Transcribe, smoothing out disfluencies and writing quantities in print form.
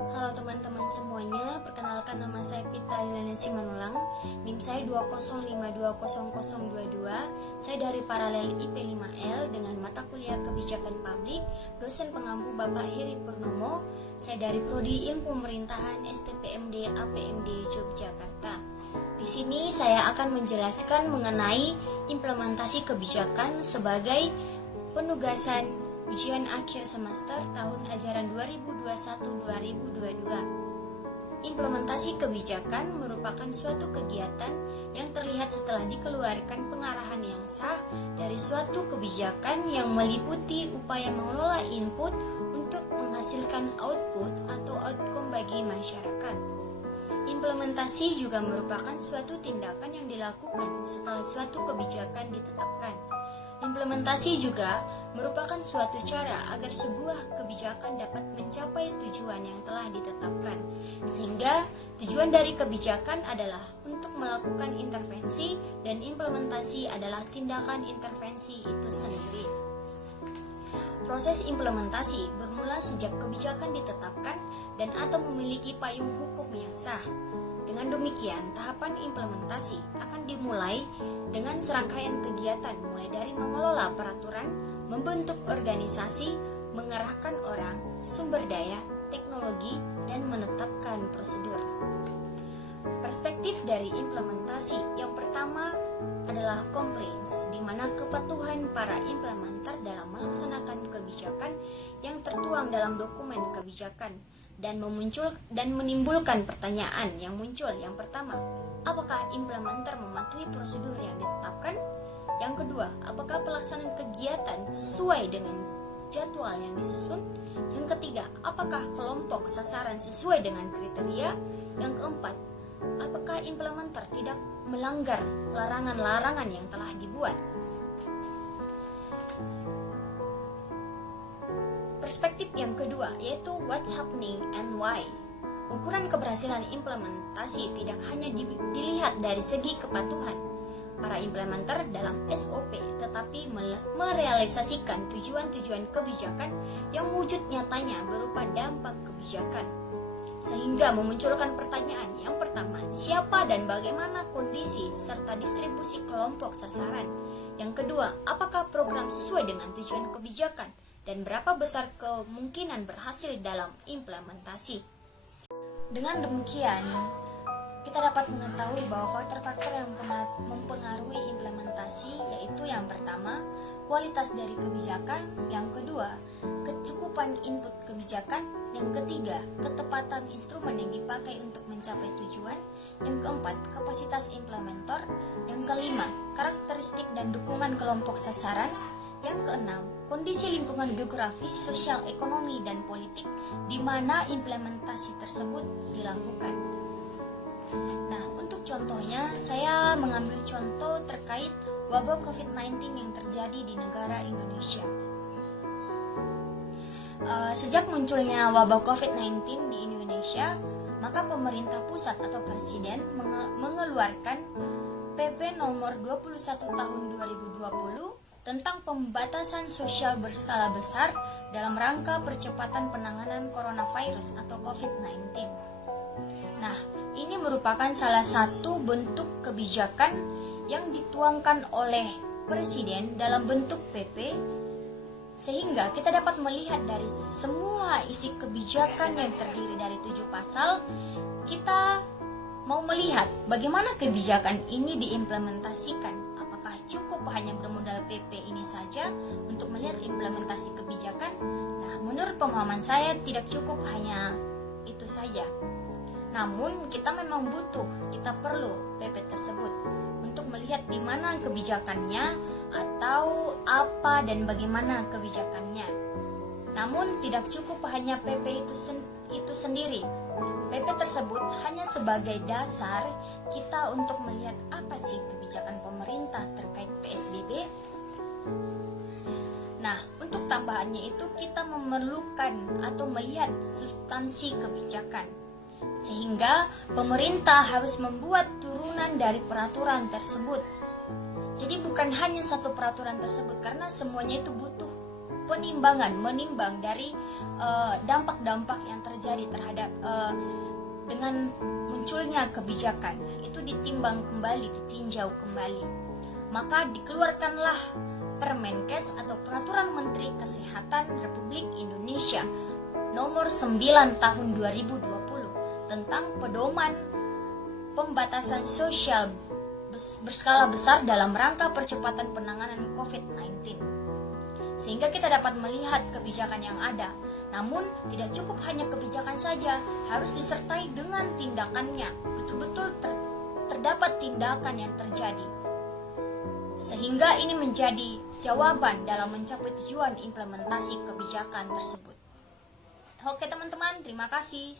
Halo teman-teman semuanya, perkenalkan nama saya Pita Hilana Simanulang, NIM saya 205200022. Saya dari Paralel IP5L dengan mata kuliah Kebijakan Publik, dosen pengampu Bapak Heri Purnomo. Saya dari Prodi Ilmu Pemerintahan STPMD APMD Yogyakarta. Di sini saya akan menjelaskan mengenai implementasi kebijakan sebagai penugasan ujian akhir semester tahun ajaran 2021-2022. Implementasi kebijakan merupakan suatu kegiatan yang terlihat setelah dikeluarkan pengarahan yang sah dari suatu kebijakan yang meliputi upaya mengelola input untuk menghasilkan output atau outcome bagi masyarakat. Implementasi juga merupakan suatu tindakan yang dilakukan setelah suatu kebijakan ditetapkan. Implementasi juga merupakan suatu cara agar sebuah kebijakan dapat mencapai tujuan yang telah ditetapkan, sehingga tujuan dari kebijakan adalah untuk melakukan intervensi dan implementasi adalah tindakan intervensi itu sendiri. Proses implementasi bermula sejak kebijakan ditetapkan dan atau memiliki payung hukum yang sah. Dengan demikian, tahapan implementasi akan dimulai dengan serangkaian kegiatan mulai dari mengelola peraturan, membentuk organisasi, mengerahkan orang, sumber daya, teknologi, dan menetapkan prosedur. Perspektif dari implementasi yang pertama adalah compliance, di mana kepatuhan para implementer dalam melaksanakan kebijakan yang tertuang dalam dokumen kebijakan dan menimbulkan pertanyaan yang muncul. Yang pertama, apakah implementer mematuhi prosedur yang ditetapkan? Yang kedua, apakah pelaksanaan kegiatan sesuai dengan jadwal yang disusun? Yang ketiga, apakah kelompok sasaran sesuai dengan kriteria? Yang keempat, apakah implementer tidak melanggar larangan-larangan yang telah dibuat? Perspektif yang kedua yaitu what's happening and why. Ukuran keberhasilan implementasi tidak hanya dilihat dari segi kepatuhan para implementer dalam SOP, tetapi merealisasikan tujuan-tujuan kebijakan yang wujud nyatanya berupa dampak kebijakan. Sehingga memunculkan pertanyaan yang pertama, siapa dan bagaimana kondisi serta distribusi kelompok sasaran? Yang kedua, apakah program sesuai dengan tujuan kebijakan? Dan berapa besar kemungkinan berhasil dalam implementasi. Dengan demikian, kita dapat mengetahui bahwa faktor-faktor yang mempengaruhi implementasi yaitu yang pertama, kualitas dari kebijakan, yang kedua, kecukupan input kebijakan, yang ketiga, ketepatan instrumen yang dipakai untuk mencapai tujuan, yang keempat, kapasitas implementer, yang kelima, karakteristik dan dukungan kelompok sasaran, yang keenam, kondisi lingkungan geografi, sosial, ekonomi, dan politik di mana implementasi tersebut dilakukan. Nah, untuk contohnya, saya mengambil contoh terkait wabah COVID-19 yang terjadi di negara Indonesia. Sejak munculnya wabah COVID-19 di Indonesia, maka pemerintah pusat atau presiden mengeluarkan PP nomor 21 tahun 2020 tentang pembatasan sosial berskala besar dalam rangka percepatan penanganan coronavirus atau COVID-19. Nah, ini merupakan salah satu bentuk kebijakan yang dituangkan oleh Presiden dalam bentuk PP, sehingga kita dapat melihat dari semua isi kebijakan yang terdiri dari 7 pasal, kita mau melihat bagaimana kebijakan ini diimplementasikan. Apakah cukup hanya bermodal PP ini saja untuk melihat implementasi kebijakan? Nah, menurut pemahaman saya tidak cukup hanya itu saja. Namun, kita memang kita perlu PP tersebut untuk melihat di mana kebijakannya atau apa dan bagaimana kebijakannya. Namun, tidak cukup hanya PP itu sendiri. PP tersebut hanya sebagai dasar kita untuk melihat apa sih kebijakan pemerintah terkait PSBB. Nah, untuk tambahannya itu kita memerlukan atau melihat substansi kebijakan. Sehingga pemerintah harus membuat turunan dari peraturan tersebut. Jadi bukan hanya satu peraturan tersebut, karena semuanya itu butuh menimbang dari dampak-dampak yang terjadi terhadap dengan munculnya kebijakan itu ditimbang kembali, ditinjau kembali. Maka dikeluarkanlah Permenkes atau Peraturan Menteri Kesehatan Republik Indonesia nomor 9 tahun 2020 tentang pedoman pembatasan sosial berskala besar dalam rangka percepatan penanganan COVID-19. Sehingga kita dapat melihat kebijakan yang ada. Namun tidak cukup hanya kebijakan saja, harus disertai dengan tindakannya. Betul-betul terdapat tindakan yang terjadi. Sehingga ini menjadi jawaban dalam mencapai tujuan implementasi kebijakan tersebut. Oke teman-teman, terima kasih.